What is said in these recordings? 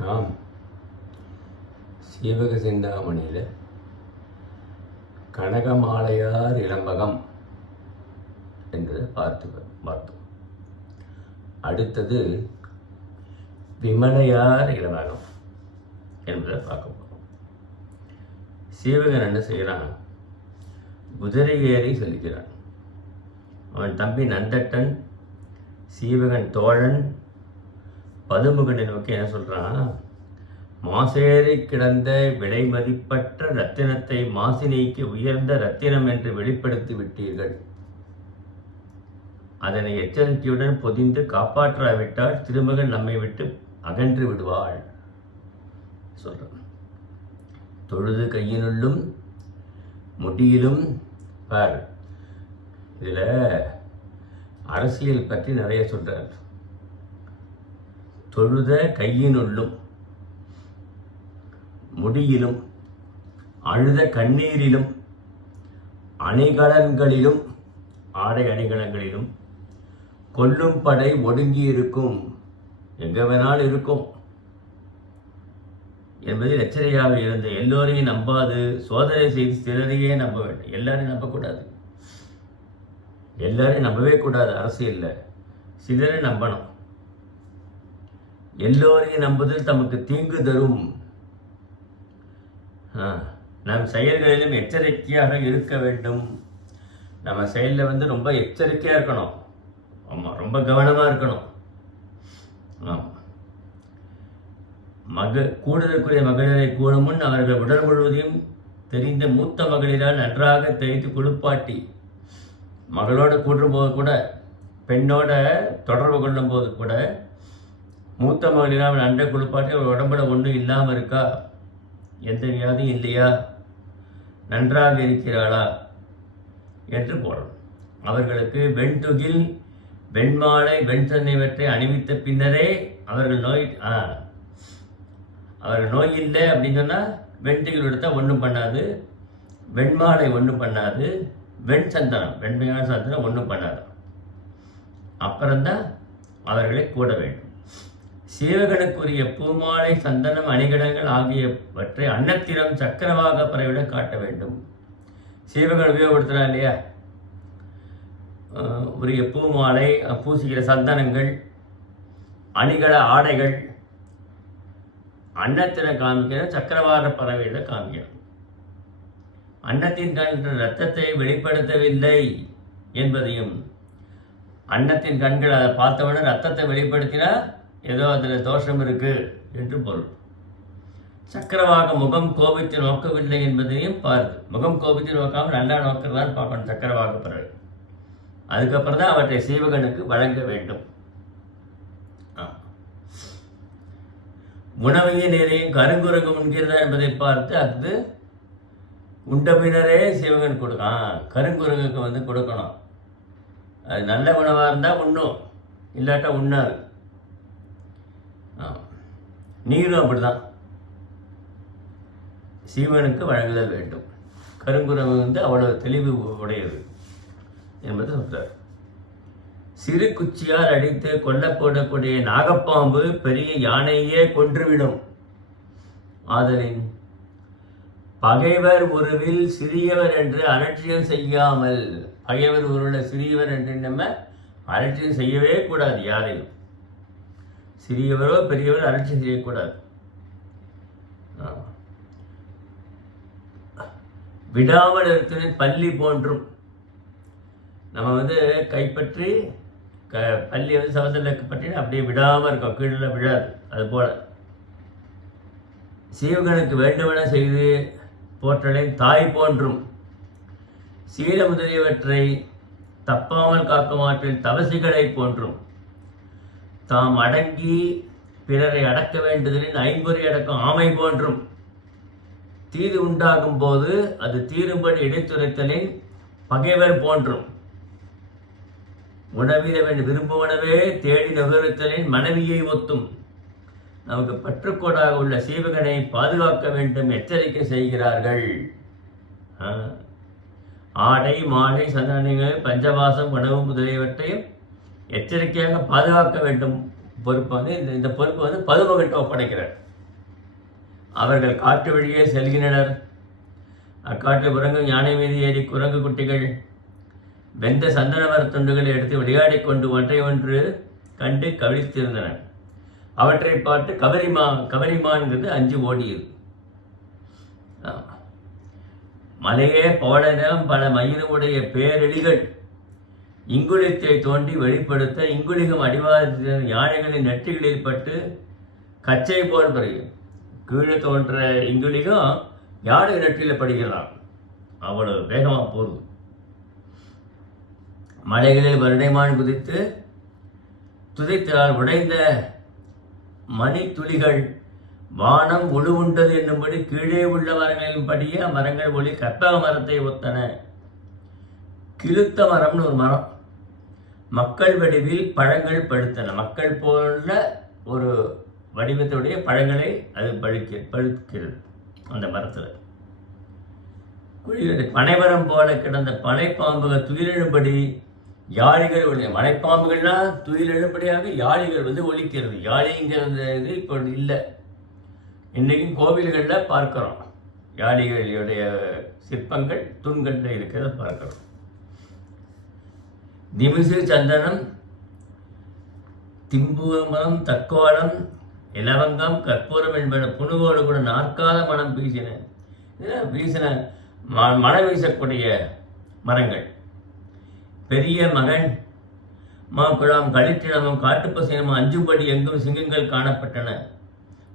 நாம் சீவக சிந்தாமணியில் கனகமாலையார் இளம்பகம் என்று பார்த்து பார்த்தோம். அடுத்தது விமலையார் இளம்பகம் என்பதை பார்க்க போகிறோம் சீவகன் என்ன செய்கிறான்? குதிரை ஏறி சொல்லிக்கிறான் அவன் தம்பி நந்தட்டன் சீவகன் தோழன் பதுமுகனை நோக்கி என்ன சொல்கிறான் மாசேறி கிடந்த விலை மதிப்பற்ற ரத்தினத்தை மாசினிக்கு உயர்ந்த ரத்தினம் என்று வெளிப்படுத்தி விட்டீர்கள். அதனை எச்சரிக்கையுடன் பொதிந்து காப்பாற்றாவிட்டால் திருமகள் நம்மை விட்டு அகன்று விடுவாள். சொல்கிறான் தொழுது கையினுள்ளும் முடியிலும் பார். இதில் அரசியல் பற்றி நிறைய சொல்கிறார் தொழுத கையினுள்ளும் முடியிலும் அழுத கண்ணீரிலும் அணிகலன்களிலும் ஆடை அணிகலன்களிலும் கொல்லும் படை ஒடுங்கி இருக்கும் எங்க வேணாலும் இருக்கும்? என்பதில் எச்சரிக்கையாக இருந்த எல்லோரையும் நம்பாது. சோதனை செய்து சிலரையே நம்ப வேண்டும். எல்லாரையும் நம்பக்கூடாது. எல்லாரையும் நம்பவே கூடாது. அரசியலில். சிலரை நம்பணும். எல்லோரையும் நம்புதல் தமக்கு தீங்கு தரும். நம் செயல்களிலும் எச்சரிக்கையாக இருக்க வேண்டும். நம்ம செயலில் வந்து ரொம்ப எச்சரிக்கையாக இருக்கணும். ஆமாம் ரொம்ப கவனமாக இருக்கணும். ஆமாம் மக கூடுதலுக்குரிய மகளிரை கூட முன் அவர்கள் உடல் முழுவதையும் தெரிந்த மூத்த மகளிரால் நன்றாக தேய்த்து குளிப்பாட்டி மகளோட கூடும்போது கூட பெண்ணோட தொடர்பு கொள்ளும் போது கூட மூத்த மகளிரால் நன்றை குளிப்பாட்டி அவர் உடம்புல ஒன்றும் இல்லாமல் இருக்கா? எந்த வியாதியும் இல்லையா? நன்றாக இருக்கிறாளா? என்று போடணும் அவர்களுக்கு வெண்துகில் வெண்மாலை வெண்சன்னைவற்றை அணிவித்த பின்னரே அவர்கள் நோய் ஆ அவர்கள் நோய் இல்லை அப்படின்னு சொன்னால் வெண்துகில் எடுத்தால் ஒன்றும் பண்ணாது வெண்மாலை ஒன்றும் பண்ணாது வெண் சந்தனம் வெண்மையான சந்தனம் ஒன்றும் பண்ணாது. அப்புறம்தான் அவர்களை கூட வேண்டும். சீவகனுக்குரிய பூமாலை சந்தனம் அணிகடங்கள் ஆகியவற்றை அன்னத்திரம் சக்கரவாக பரவிட காட்ட வேண்டும். சேவகன் உபயோகப்படுத்துகிறா இல்லையா? உரிய பூமாலை பூசிக்கிற சந்தனங்கள் அணிகள ஆடைகள் அன்னத்தின காமிக்கிற சக்கரவார பறவையிட காமிக்கிறான் அன்னத்தின் கண்கள் ரத்தத்தை வெளிப்படுத்தவில்லை என்பதையும் அன்னத்தின் கண்கள் அதை பார்த்தவுடன் ரத்தத்தை வெளிப்படுத்தினா ஏதோ அதில் தோஷம் இருக்கு என்று பொருள். சக்கரவாக முகம் கோபித்து நோக்கவில்லை என்பதையும் பாருது முகம் கோபித்து நோக்காமல் நல்லா நோக்கிறதான் பார்க்கணும் சக்கரவாக பிறகு. அதுக்கப்புறம் தான் அவற்றை சீவகனுக்கு வழங்க வேண்டும். உணவையும் நிறையும் கருங்குரங்கு உண்கிறதா என்பதை பார்த்து அது உண்ட பின்னரே சிவகன் கொடுக்கான் கருங்குரங்குக்கு வந்து கொடுக்கணும். அது நல்ல உணவாக இருந்தால் உண்ணும் இல்லாட்டா உண்ணாது. நீரும் அப்படிதான். சீவனுக்கு வழங்குதல் வேண்டும். கருங்குரங்கு வந்து அவ்வளவு தெளிவு உடையது என்பது சொல்றார். சிறு குச்சியால் அடித்து கொல்லப்படக்கூடிய நாகப்பாம்பு பெரிய யானையே கொன்றுவிடும். ஆதலின் பகைவர் உருவில் சிறியவர் என்று அலட்சியம் செய்யாமல் பகைவர் உருவில் சிறியவர் என்று நம்ம அலட்சியம் செய்யவே கூடாது யாரையும். சிறியவரோ பெரியவரோ அலட்சியம் செய்யக்கூடாது. விடாமல் இருக்கிறது பள்ளி போன்றும். நம்ம வந்து கைப்பற்றி க பள்ளி வந்து சமத்தில் பற்றி அப்படியே விடாமல் இருக்கும். கீழே விழாது. அது போல. சீவகனுக்கு வேண்டுமென செய்து போற்றலை தாய் போன்றும். சீல முதலியவற்றை தப்பாமல் காக்கும் ஆற்றில் தவசிகளை போன்றும். தாம் அடங்கி பிறரை அடக்க வேண்டுதலின் ஐம்பொறி அடக்கம் ஆமை போன்றும். தீது உண்டாகும் போது அது தீரும்படி இடைத்துரைத்தலின் பகைவர் போன்றும். உணவினவன் விரும்புவனவே தேடி நுகர்த்தலின் மனைவியை ஒத்தும். நமக்கு பற்றுக்கோடாக உள்ள சீவகனை பாதுகாக்க வேண்டும் எச்சரிக்கை செய்கிறார்கள். ஆடை மாலை சந்தனங்கள் பஞ்சவாசம் உணவு முதலியவற்றையும் எச்சரிக்கையாக பாதுகாக்க வேண்டும் பொறுப்பு வந்து இந்த இந்த பொறுப்பு வந்து பதுமகிட்ட ஒப்படைக்கிறார். அவர்கள் காட்டு வழியே செல்கின்றனர். அக்காட்டு குரங்கு யானை மீது ஏறி குரங்கு குட்டிகள் வெந்த சந்தனமர துண்டுகளை எடுத்து விளையாடிக் கொண்டு ஒன்றை ஒன்று கண்டு கவிழ்த்திருந்தன அவற்றை பார்த்து கவரிமா கவரிமான்கிறது அஞ்சு ஓடியது. மலையே போடனம் பல மயிலுடைய பேரெளிகள் இங்குலித்தை தோண்டி வெளிப்படுத்த இங்குலிகம் அடிவாரத்தில் யானைகளின் நெற்றிகளில் பட்டு கச்சை போல் பெறுகிறது கீழே தோன்ற இங்குலிகம் யானை நெற்றியில் படுகிறான். அவ்வளவு வேகமாக போகுது மலைகளில் வருடைமான் குதித்து துதைத்தால் உடைந்த மணி துளிகள் வானம் உழுவுண்டது என்னும்படி கீழே உள்ள மரங்களின் படியே மரங்கள் ஒளி கற்பக மரத்தை ஒத்தன. கிழுத்த மரம்னு ஒரு மரம். மக்கள் வடிவில் பழங்கள் பழுத்தன. மக்கள் போன்ற ஒரு வடிவத்துடைய பழங்களை அது பழுக்க பழுக்கிறது அந்த மரத்தில். குழிகள் பனைமரம் போல கிடந்த பனைப்பாம்புகள் துயிலெழும்படி யாழிகள் ஒளி மலைப்பாம்புகள்லாம் துயிலெழும்படியாக யாழிகள் வந்து ஒழிக்கிறது. யாழிங்கிறது இது இப்போ இல்லை. இன்றைக்கும் கோவில்களில் பார்க்குறோம். யாழிகளுடைய சிற்பங்கள் தூண்களில் இருக்கிறத பார்க்குறோம். திமிசு சந்தனம் திம்புவமம் தக்கோலம் இலவங்கம் கற்பூரம் என்பன புணுகோடு கூட நாற்கால மனம் வீசின. இதெல்லாம் வீசின ம மனம் வீசக்கூடிய மரங்கள். பெரிய மகன் மாக்குழாம் களிற்றிடமும் காட்டுப்பசினமும் அஞ்சுபடி எங்கும் சிங்கங்கள் காணப்பட்டன.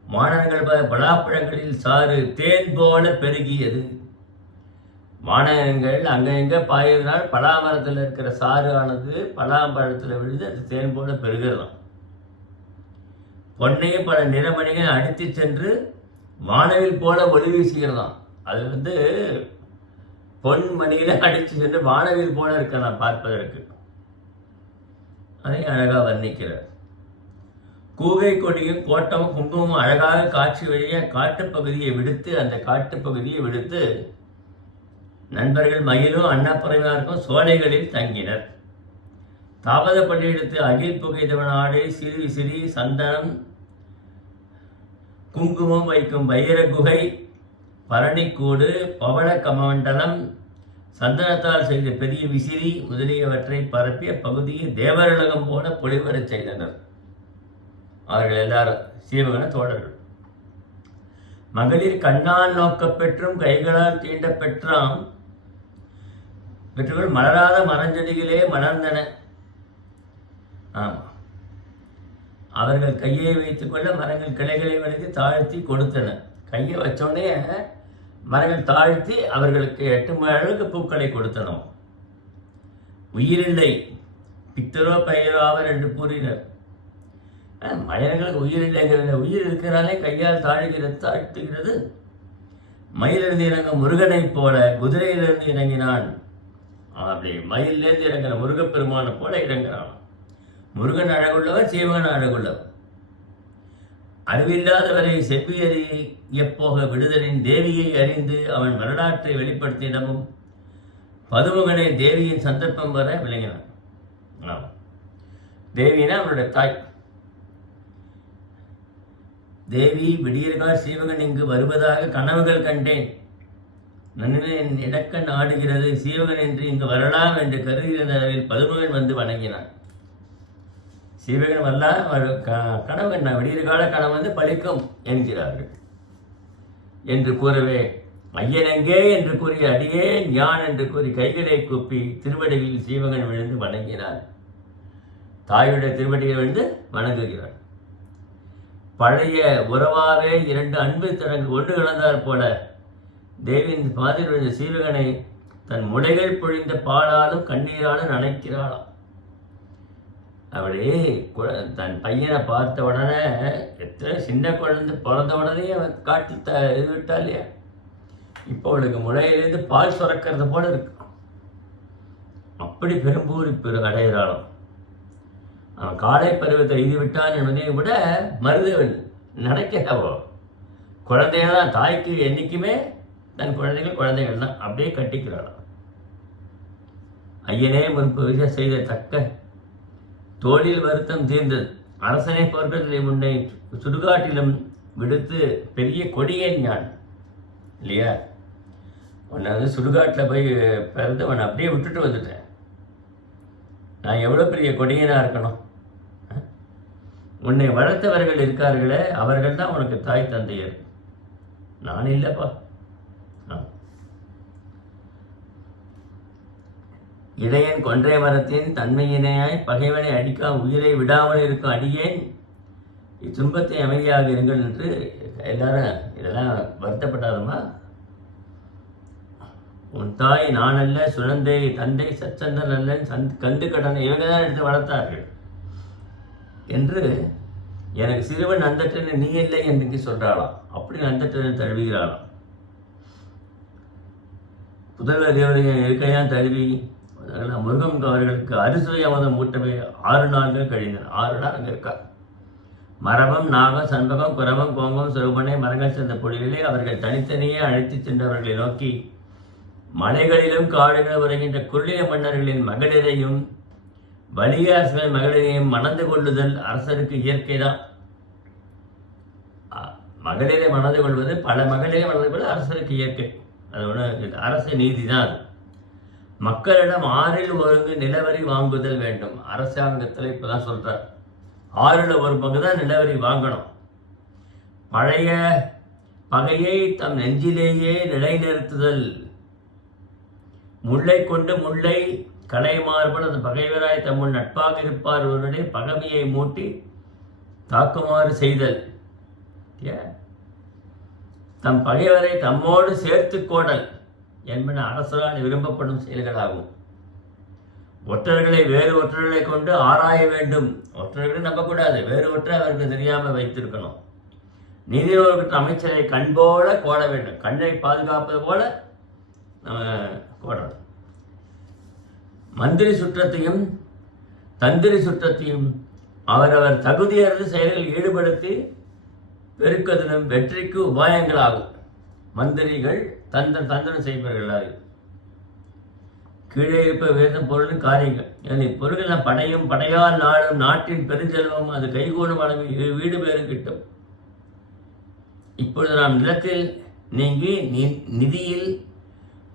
மாணவர்கள் பல பலாப்பழங்களில் சாறு தேன் போல பெருகியது. வானகங்கள் அங்கே எங்கே பாயறதுனால பலாமரத்தில் இருக்கிற சாறு ஆனது பலாம்பழத்தில் விழுந்து அது தேன் போல பெருகிறதாம். பொன்னையும் பல நிறமணிகள் அடித்து சென்று வானவில் போல ஒளி வீசுகிறதாம். அது வந்து பொன்மணியில் அடித்து சென்று வானவில் போல இருக்கலாம் பார்ப்பதற்கு. அதை அழகாக வர்ணிக்கிறார். கூகை கொடியும் கோட்டமும் குங்குமமும் அழகாக காட்சி வழியாக காட்டுப்பகுதியை விடுத்து அந்த காட்டுப்பகுதியை விடுத்து நண்பர்கள் மயிலும் அன்னப்புறவினாருக்கும் சோலைகளில் தங்கினர். தாமத பள்ளியிடத்து அகில் புகைதவன் ஆடு சிறு சந்தனம் குங்குமம் வைக்கும் வைர குகை பரணிக்கூடு பவள கமண்டலம் சந்தனத்தால் செய்த பெரிய விசிறி முதலியவற்றை பரப்பிய பகுதியை தேவரலகம் போல பொழிவரச் செய்தனர். அவர்கள் எல்லாரும் சீவகன தோழர்கள். மகளிர் கண்ணால் நோக்கப் பெற்றும் கைகளால் தீண்டப் பெற்றாம் மற்றவர்கள் மலராத மரஞ்செடிகளே மலர்ந்தன. ஆமாம் அவர்கள் கையை வைத்துக்கொள்ள மரங்கள் கிளைகளை வளைத்து தாழ்த்தி கொடுத்தன. கையை வச்சோடனே மரங்கள் தாழ்த்தி அவர்களுக்கு எட்டும் அளவுக்கு பூக்களை கொடுத்தனோம் உயிரில்லை பித்தரோ பெயரோ அவர் என்று கூறினர். அஹ், மனிதர்களுக்கு உயிர் இல்லைங்கிற உயிர் இருக்கிறாலே கையால் தாழ்கிறது தாழ்த்துகிறது. மயிலிருந்து இறங்க முருகனைப் போல குதிரையிலிருந்து இறங்கினான் அப்படி மயிலிருந்து இறங்குற முருகப்பெருமானை போல இறங்குறான். முருகன் அழகுள்ளவர் சீவகன் அழகுள்ளவர். அறிவில்லாதவரை செவ்வியறி எப்போக விடுதலின் தேவியை அறிந்து அவன் வரலாற்றை வெளிப்படுத்தினமும் பதுமகனை தேவியின் சந்தர்ப்பம் வர விளங்கினான். ஆமாம். தேவினா அவனுடைய தாய். தேவி விடியற்கால் சீவகன் இங்கு வருவதாக கனவுகள் கண்டேன். நன்னிலை இடக்கண் ஆடுகிறது சீவகன் என்று இங்கு வரலாம் என்று கருதுகிற அளவில் பதுமகன் வந்து வணங்கினான். சீவகன் வரலாம் க- கனவு என்ன? விடியற்கால கனவு வந்து பழிக்கும் என்கிறார்கள். என்று கூறவே ஐயன் எங்கே? என்று கூறிய அடியே ஞான் என்று கூறி கைகளை கூப்பி திருவடியில் சீவகன் விழுந்து வணங்கினார் தாயுடைய திருவடியில் விழுந்து வணங்குகிறார் பழைய உறவாவே இரண்டு அன்பு தடங்கள் ஒன்று கலந்தார் போல தேவியின் பாதையில் விழுந்த சீவகனை தன் முடைகள் பொழிந்த பாலாலும் கண்ணீராலும் நினைக்கிறாளாம். அவளே குழ- தன் பையனை பார்த்த உடனே எத்தனை சின்ன குழந்தை பிறந்த உடனே அவன் காட்டி த இது விட்டா இல்லையா? இப்போ அவளுக்கு முளையிலேருந்து பால் சுரக்கிறது போல இருக்கு. அப்படி பெரும்பூரிப்பு அடைகிறாளாம். அவன் காலை பருவத்தை இது விட்டான் என்பதை விட மருதவன் நினைக்கிறவோ குழந்தையெல்லாம் தாய்க்கு என்றைக்குமே தன் குழந்தைகள் குழந்தைகள் தான் அப்படியே கட்டிக்கிறாளாம். ஐயனே முன்பு விஜ செய்த தக்க தோளில் வருத்தம் தீர்ந்தது. அரசனை போர்க்களத்திலே முன்னை சுடுகாட்டிலும் விடுத்து பெரிய கொடியேன் ஞான் இல்லையா? உன்னை வந்து சுடுகாட்டில் போய் பிறந்து உன்னை அப்படியே விட்டுட்டு வந்துட்டேன். நான் எவ்வளோ பெரிய கொடியனாக இருக்கணும்? உன்னை வளர்த்தவர்கள் இருக்கார்களே அவர்கள் தான் உனக்கு தாய் தந்தையர். நான் இல்லைப்பா. இடையன் கொன்றை மரத்தின் தன்மையினையாய் பகைவனை அடிக்கா உயிரை விடாமல் இருக்கும் அடியேன் இத்துன்பத்தை அமைதியாக இருங்கள் என்று எல்லாரும் இதெல்லாம் வருத்தப்பட்டாலுமா உன் தாய் நான் அல்ல சுழந்தை தந்தை சச்சந்தன் அல்ல சந் கந்து கடனை இவங்க தான் எடுத்து வளர்த்தார்கள் என்று எனக்கு சிறுவன் நந்தட்டனை நீ இல்லை என்று சொல்கிறாளாம் அப்படி நந்தட்டனை தழுவுகிறாளாம். புதல்வர் இருக்கையான் தழுவி முருகன் அவர்களுக்கு அரிசுவை அமதம் ஆறு நாள்கள் கழிந்தன. ஆறு நாள் அங்கே இருக்கார். மரபம் நாகம் சண்பகம் குரவம் கோங்கம் சுரூபனை மரங்கள் சேர்ந்த பொழிலே அவர்கள் தனித்தனியே அழைத்துச் சென்றவர்களை நோக்கி மலைகளிலும் காடுகளிலும் வருகின்ற குள்ளிய மன்னர்களின் மகளிரையும் வலியாசிரியர் மகளிரையும் மணந்து கொள்ளுதல் அரசருக்கு இயற்கைதான் மகளிரை மணந்து கொள்வது பல மகளிரை மணந்து கொள்வது அரசருக்கு இயற்கை. அது ஒன்று அரசு நீதிதான் அது. மக்களிடம் ஆறில் ஒருங்கு நிலவரி வாங்குதல் வேண்டும். அரசாங்கத்தில் இப்பதான் சொல்றார். ஆறில் ஒரு பங்கு தான் நிலவரி வாங்கணும். பழைய பகையை தம் நெஞ்சிலேயே நிலைநிறுத்துதல். முல்லை கொண்டு முல்லை கலைமாறுபட அந்த பகைவராய் தம்முள் நட்பாக இருப்பார் ஒருவருடைய பகமையை மூட்டி தாக்குமாறு செய்தல். ஏன்? தம் பகைவரை தம்மோடு சேர்த்து கோடல். என்பன அரசரால் விரும்பப்படும் செயல்களாகும். ஒற்றர்களை வேறு ஒற்றர்களை கொண்டு ஆராய வேண்டும். ஒற்றர்களை நம்பக்கூடாது. வேறு ஒற்றை அவருக்கு தெரியாமல் வைத்திருக்கணும். நீதியோர்கிட்ட அமைச்சரை கண் போல கோட வேண்டும். கண்ணை பாதுகாப்பது போல நம்ம கோடணும் மந்திரி சுற்றத்தையும் தந்திரி சுற்றத்தையும் அவரவர் தகுதியறிந்து செயல்களில் ஈடுபடுத்தி பெருக்கதிலும் வெற்றிக்கு உபாயங்களாகும். மந்திரிகள் தந்தன் தந்திரம் செய்பவர்களாக கீழே இருப்ப வேதம் பொருளும் காரியங்கள். ஏன்னா பொருள்கள் படையும் படையால் நாடும் நாட்டின் பெருஞ்செல்வம் அது கைகூடும் அளவில் வீடு பேரும் கிட்டும். இப்பொழுது நாம் நிலத்தில் நீங்கி நி- நிதியில்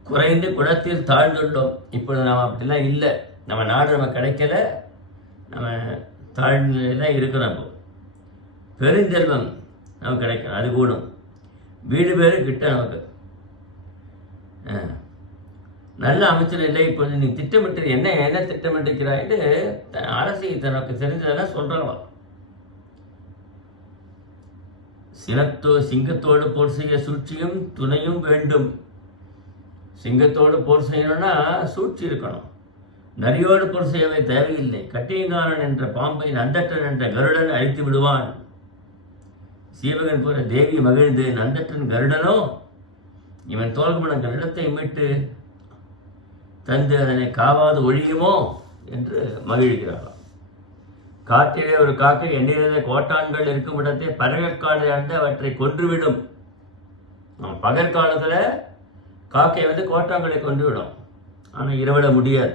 குறைந்து குளத்தில் தாழ்ந்துள்ளோம். இப்பொழுது நாம் அப்படிலாம் இல்லை. நம்ம நாடு நம்ம கிடைக்கல. நம்ம தாழ்நிலையில் தான் இருக்கிறோம். பெருஞ்செல்வம் நமக்கு கிடைக்கும் அது கூடும். வீடு பேர் கிட்ட நமக்கு ஆ. நல்ல அமைச்சர் இல்லை இப்போ நீ திட்டமிட்டு என்ன என்ன திட்டமிட்டிருக்கிறாய்ட்டு த- அரசு தனக்கு தெரிஞ்சதெல்லாம் சொல்கிறாங்களாம் சினத்தோ சிங்கத்தோடு போர் செய்ய சூழ்ச்சியும் துணையும் வேண்டும். சிங்கத்தோடு போர் செய்யணும்னா சூழ்ச்சி இருக்கணும். நரியோடு போர் செய்யவே தேவையில்லை. கட்டியங்காரன் என்ற பாம்பை நந்தட்டன் என்ற கருடன் அழித்து விடுவான். சீவகன் போல தேவி மகிழ்ந்து நந்தற்றன் கருடனோ இவன் தோல்குமன கருடத்தை மீட்டு தந்து அதனை காவாது ஒழியுமோ என்று மகிழ்கிறாராம் காட்டிலே ஒரு காக்கை எண்ணிறத கோட்டான்கள் இருக்கும் இடத்தை பறவைக்காடு ஆண்டு அவற்றை கொன்றுவிடும் பகற்காலத்தில் காக்கை வந்து கோட்டான்களை கொன்றுவிடும். ஆனால் இரவிட முடியாது.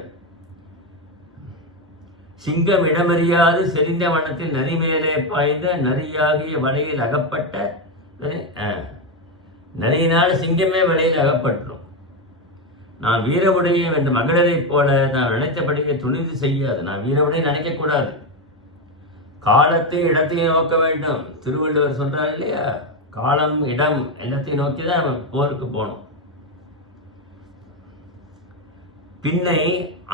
சிங்கம் இடமறியாது செறிந்த வண்ணத்தில் நரி மேலே பாய்ந்த நரியாகிய வலையில் அகப்பட்ட நரியினால் சிங்கமே வலையில் அகப்பட்டோம் நான் வீரமுடைய என்ற மகளிரைப் போல நான் நினைத்தபடியே துணிந்து செய்யாது. நான் வீரமுடைய நினைக்கக்கூடாது. காலத்தையும் இடத்தையும் நோக்க வேண்டும். திருவள்ளுவர் சொல்றார் இல்லையா? காலம் இடம் எல்லாத்தையும் நோக்கி தான் நம்ம போருக்கு போகணும். பின்னை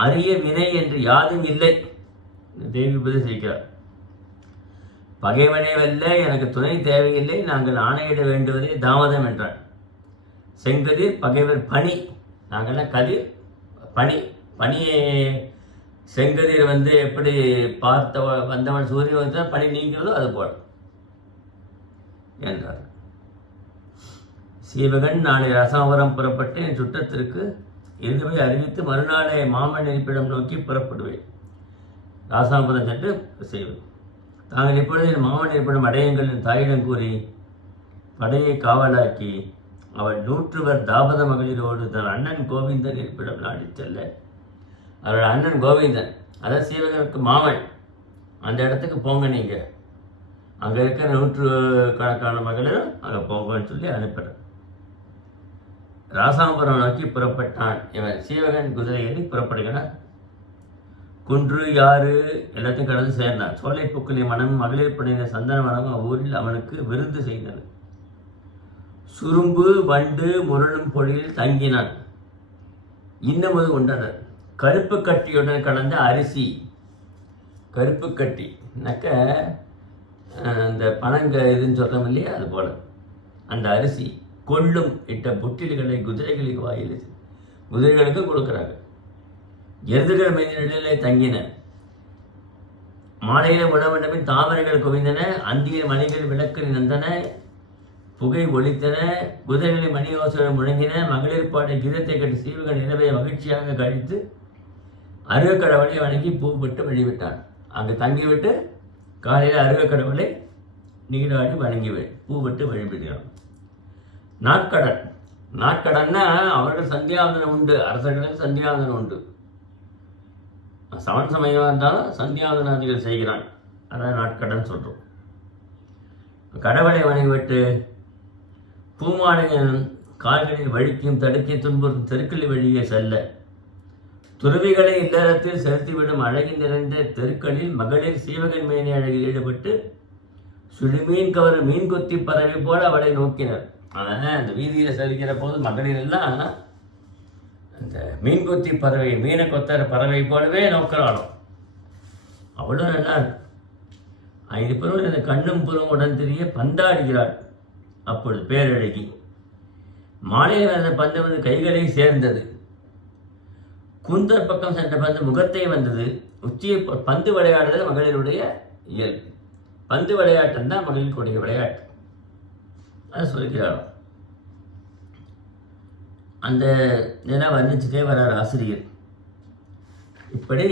அரிய வினை என்று யாதும் இல்லை. தேவி உபதேசிக்கிறார் பகைவனை வெல்ல எனக்கு துணை தேவையில்லை நாங்கள் ஆணையிட வேண்டுவதே தாமதம் என்றார். செங்கதிர் பகைவர் பணி நாங்கள்லாம் கதிர் பணி பணியை செங்கதிர் வந்து எப்படி பார்த்த வந்தவன் சூரியன் வந்து பணி நீங்கிறதோ அது போல என்றார். சீவகன் நாளை ரசாவரம் புறப்பட்டு என் சுற்றத்திற்கு இதுவே அறிவித்து மறுநாளே மாமன் இருப்பிடம் நோக்கி புறப்படுவேன். ராசாபுரம் சென்று செய்வேன் தாங்கள் இப்பொழுது என் மாமன் இருப்பிடம் அடையுங்கள் என் தாயிடம் கூறி படையை காவலாக்கி அவள் நூற்றுவர் தாபத மகளிரோடு தன் அண்ணன் கோவிந்தன் இருப்பிடம் நாடி செல்ல. அவரோட அண்ணன் கோவிந்தன் அதான் சீவகனுக்கு மாமன். அந்த இடத்துக்கு போங்க நீங்கள் அங்கே இருக்கிற நூற்று கணக்கான மகளிரும் அங்கே போங்கன்னு சொல்லி அனுப்புகிறேன் ராசாபுரம் நோக்கி புறப்பட்டான். இவன் சீவகன் குதிரை ஏறி புறப்படுகிறான். குன்று யாரு? எல்லாத்தையும் கடந்து சேர்ந்தான் சோலை பூக்களை மனம் மகளிர் பணிந்த சந்தன மனம் அவ்வூரில் அவனுக்கு விருந்து செய்தது சுரும்பு வண்டு முரளும் பொழியில் தங்கினான். இன்னமது உண்டனர் கருப்பு கட்டியுடன் கலந்த அரிசி. கருப்பு கட்டி. நக்க அந்த பனங்க இதுன்னு சொல்கிறோம் இல்லையா? அது போல. அந்த அரிசி கொள்ளும் இட்ட புட்டில்களை குதிரைகளுக்கு வாயிலு குதிரைகளுக்கு கொடுக்குறாங்க. எருதுகள் மீது தங்கின. மாலையில உணவண்டபின் தாமரைகள் குவிந்தன அந்திய மணிகள் விளக்கு நந்தன புகை ஒழித்தன குதிரைகளின் மணியோசனம் முழங்கின மகளிர் பாடை கீதத்தை கட்டி சீவுகள் இரவை மகிழ்ச்சியாக கழித்து அருகக்கடவுளை வணங்கி பூ விட்டு வழிவிட்டான் அங்கு தங்கிவிட்டு காலையில் அருகக்கடவுளை நீராடி வணங்கிடு பூ விட்டு வழிபடுகிறான் நாட்கடன். நாட்கடன்னா அவர்கள் சந்தியாவதனம் உண்டு. அரசர்களுக்கு சந்தியாவதனம் உண்டு. சமன் சமயமாக இருந்தாலும் சந்தியாவதனாதிகள் செய்கிறான் அதான் நாட்கடன் சொல்கிறோம் கடவுளை வணங்கிவிட்டு பூமாலையின் கால்களில் வழிக்கும் தடுக்கி துன்புறும் தெருக்களி வழியே செல்ல. துருவிகளை இல்லறத்தில் செலுத்திவிடும் அழகில் நிறைந்த தெருக்களில் மகளிர் சீவகன் மேனி அழகில் ஈடுபட்டு சுடுமீன் கவர் மீன் கொத்தி பறவை போல அவளை நோக்கினர். ஆனால் அந்த வீதியில் செல்கிற போது மகளிர் எல்லாம் அந்த மீன் கொத்தி பறவை மீனை கொத்தர பறவை போலவே நோக்கிறாளோ அவ்வளோ நல்லா ஐந்து பருவம் இந்த கண்ணும் புறம் உடன் தெரிய பந்தாடுகிறாள். அப்பொழுது பேரழகி மாலையில் அந்த பந்து வந்து கைகளை சேர்ந்தது. குந்தர் பக்கம் சென்ற பந்து முகத்தை வந்தது. உச்சியை பந்து விளையாடுதல் மகளிருடைய இயல்பு. பந்து விளையாட்டம் தான் மகளிருக்குடைய விளையாட்டு. அது சொல்கிறார் அந்த நிலை வர்ணிச்சுட்டே வர்றார் ஆசிரியர். இப்படி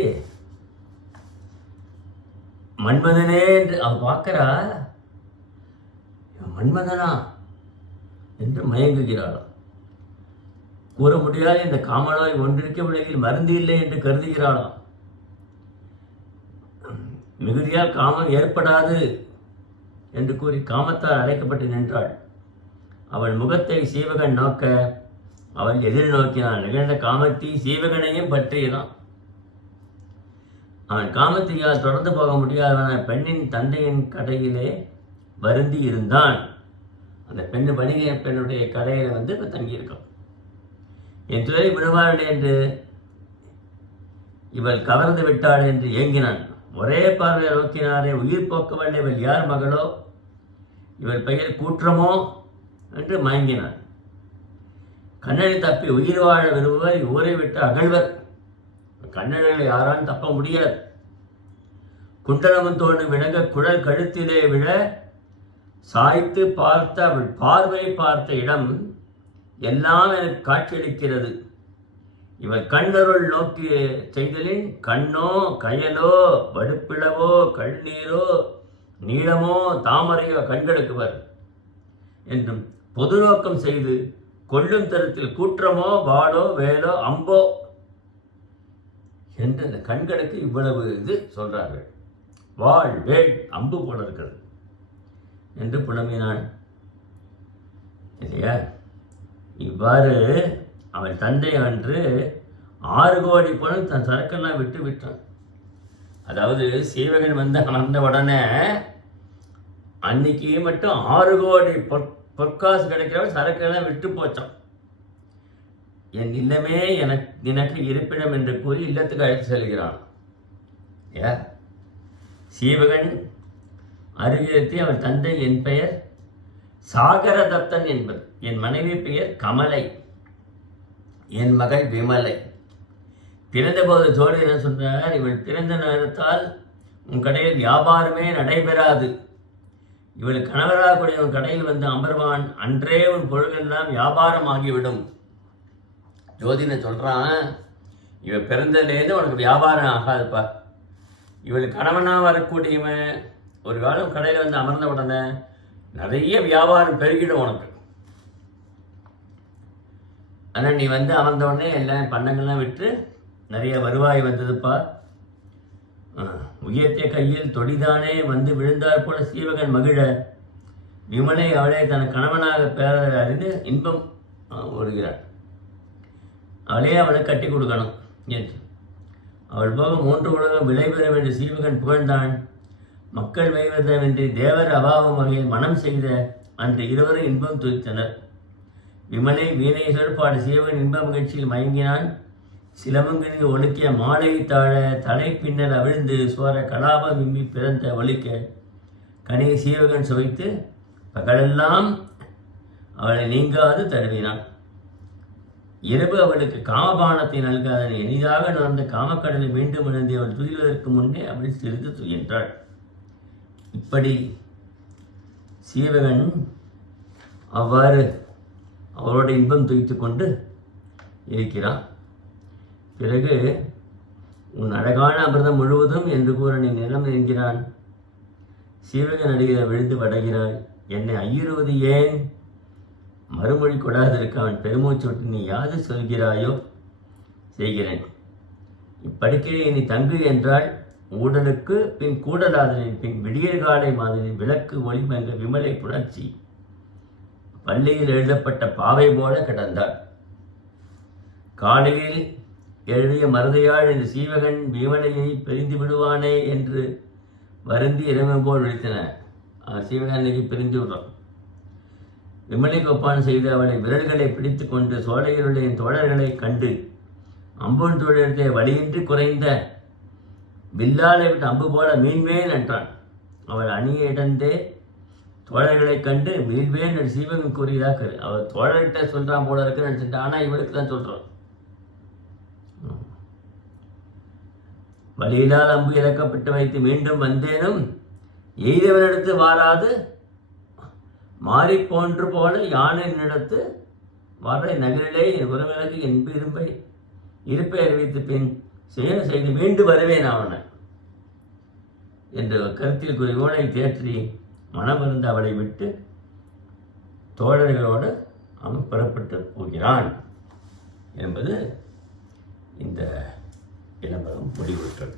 மன்மதனே என்று அவ பார்க்கிறா மன்மதனா? என்று மயங்குகிறாளாம். கூற முடியாத இந்த காமநோய் ஒன்றிருக்க உலகில் மருந்து இல்லை என்று கருதுகிறாளாம். மிகுதியால் காமம் ஏற்படாது என்று கூறி காமத்தால் அழைக்கப்பட்டு நின்றாள். அவள் முகத்தை சீவகன் நோக்க அவன் எதிர் நோக்கினான். நிகழ்ந்த காமத்தி சீவகனையும் பற்றியதான். அவன் காமத்தியால் தொடர்ந்து போக முடியாதவன பெண்ணின் தந்தையின் கடையிலே வருந்தி இருந்தான். அந்த பெண்ணு வணிக பெண்ணுடைய கடையில் வந்து இப்போ தங்கியிருக்கான். என் துறை விடுவாள் என்று இவள் கவர்ந்து விட்டாள் என்று ஏங்கினான். ஒரே பார்வையை நோக்கினாரே உயிர் போக்கவல்ல இவள் யார் மகளோ? இவள் பெயர் கூற்றமோ? என்று மயங்கினான். கண்ணனை தப்பி உயிர் வாழ விரும்புவர் ஊரை விட்டு அகழ்வர். கண்ணனை யாராலும் தப்ப முடியாது. குண்டலமும் தோன்றும் விளங்க குழல் கழுத்திலே விழ சாய்த்து பார்த்த அவள் பார்வை பார்த்த இடம் எல்லாம் எனக்கு காட்சியளிக்கிறது. இவர் கண்ணருள் நோக்கி செய்தலின் கண்ணோ கயலோ வடுப்பிளவோ கண்ணீரோ நீளமோ தாமரையோ கண்களுக்குவர் என்றும் பொது நோக்கம் செய்து கொள்ளும் தரத்தில் கூற்றமோ வாளோ வேலோ அம்போ என்று அந்த கண்களுக்கு இவ்வளவு இது சொல்றார்கள். வாழ் வேள் அம்பு போல இருக்கிறது என்று புலம்பினான். இல்லையா? இவ்வாறு அவன் தந்தை அன்று ஆறு கோடி பணம் தன் சரக்கெல்லாம் விட்டு விட்டான். அதாவது சீவகன் வந்து அமர்ந்த உடனே அன்னைக்கு மட்டும் ஆறு கோடி பொற் பொற்காசு கிடைக்கிறவன் சரக்கெல்லாம் விட்டு போச்சான் என் இல்லமே எனக்கு எனக்கு இருப்பிடம் என்று கூறி இல்லத்துக்கு அழைத்து செல்கிறான். ஏ? சீவகன் அருகிலத்தி அவன் தந்தை என் பெயர் சாகரதத்தன் என்பது. என் மனைவி பெயர் கமலை. என் மகள் விமலை. பிறந்தபோது ஜோடி என்ன சொன்னார் இவள் பிறந்த நேரத்தால் உன் கடையில் வியாபாரமே நடைபெறாது. இவளுக்கு கணவராக உன் கடையில் வந்து அமர்வான். அன்றே உன் பொருளெல்லாம் வியாபாரம் ஆகிவிடும் ஜோதினை சொல்கிறான் இவள் பிறந்ததுலேருந்து உனக்கு வியாபாரம் ஆகாதுப்பா. இவள் கணவனாக வரக்கூடியவன் ஒரு காலம் கடையில் வந்து அமர்ந்த உடனே நிறைய வியாபாரம் பெருகிடும் உனக்கு. ஆனால் நீ வந்து அமர்ந்த உடனே எல்லாம் பண்ணங்கள்லாம் விட்டு நிறைய வருவாய் வந்ததுப்பா. ஆ. உயர்த்திய கையில் தொடிதானே வந்து விழுந்தார் போல சீவகன் மகிழ. விமலை அவளை தன் கணவனாக பேர அறிந்து இன்பம் வருகிறாள் அவளே அவளை கட்டி கொடுக்கணும் என்று. அவள் போக மூன்று உலகம் விளைபெற வேண்டிய சீவகன் புகழ்ந்தான். மக்கள் வைவதமின்றி தேவர் அபாவம் வகையில் மனம் செய்த அன்று இருவரும் இன்பம் துய்த்தனர் விமலை வீணை சொற்பாடு சீவகன் இன்ப மகிழ்ச்சியில் மயங்கினான். சிலமங்கனி ஒழுக்கிய மாலை தாழ தலை பின்னல் அவிழ்ந்து சோர கலாப விம்மி பிறந்த ஒழிக்க கனியை சீவகன் சுவைத்து பகலெல்லாம் அவளை நீங்காது தருவினான். இரவு அவளுக்கு காமபானத்தை நல்காதன் எளிதாக நடந்த காமக்கடலை மீண்டும் விழுந்து அவள் துயில்வதற்கு முன்னே அப்படி சிறிது துயின்றாள். இப்படி சீவகன் அவ்வாறு அவளோட இன்பம் துய்த்து கொண்டு இருக்கிறான். பிறகு உன் அழகான அமிர்தம் முழுவதும் என்று கூற நீ நிலம் என்கிறான் சீவக நடிகை விழுந்து வடகிறாய் என்னை ஐயுறுவது ஏன்? மறுமொழி கொடாதிருக்க அவன் பெருமூச்சொட்டு நீ யாது சொல்கிறாயோ? செய்கிறேன். இப்படுக்கையை நீ தங்கு என்றால் ஊடலுக்கு பின் கூடலாதனின் பின் விடியற்காலை மாதிரின் விளக்கு ஒளிமங்க விமலை புணர்ச்சி. பள்ளியில் எழுதப்பட்ட பாவை போல கிடந்தாள். காலையில் எழுதிய மருதையாள் இந்த சீவகன் பீமனையை பிரிந்து விடுவானே என்று வருந்தி இறைவன் போல் விழித்தன. சீவகன் இன்னைக்கு பிரிந்து விடுறான். விமலை கொப்பான் செய்து அவளை விரல்களை பிடித்து கொண்டு சோலையிலுள்ள தோழர்களை கண்டு அம்புன் தோழத்தை வழியின்றி குறைந்த வில்லாலை விட்டு அம்பு போல மீன்வேன் என்றான். அவள் அணிய இடந்தே தோழர்களைக் கண்டு மீன்வேன் என்று சீவகன் கூறியதாக அவர் அவள் தோழர்கிட்ட சொல்கிறான் போல இருக்குன்னு நினைச்சிட்டு ஆனால் இவளுக்கு தான் சொல்கிறான் வழியிலால் அம்பு இறக்கப்பட்டு வைத்து மீண்டும் வந்தேனும் எய்தவனிடத்து வாராது. மாறி போன்று போல யானையினிடத்து வர நகரிலே என் உறவினருக்கு இரும்பை இருப்பை இருப்பை அறிவித்து பின் செய்ய செய்து மீண்டு வருவேன் அவனை என்ற கருத்தில் கூறி தேற்றி மனமருந்து அவளை விட்டு தோழர்களோடு அவன் புறப்பட்டு போகிறான் என்பது இந்த இளம்பரம் முடிவுற்றது.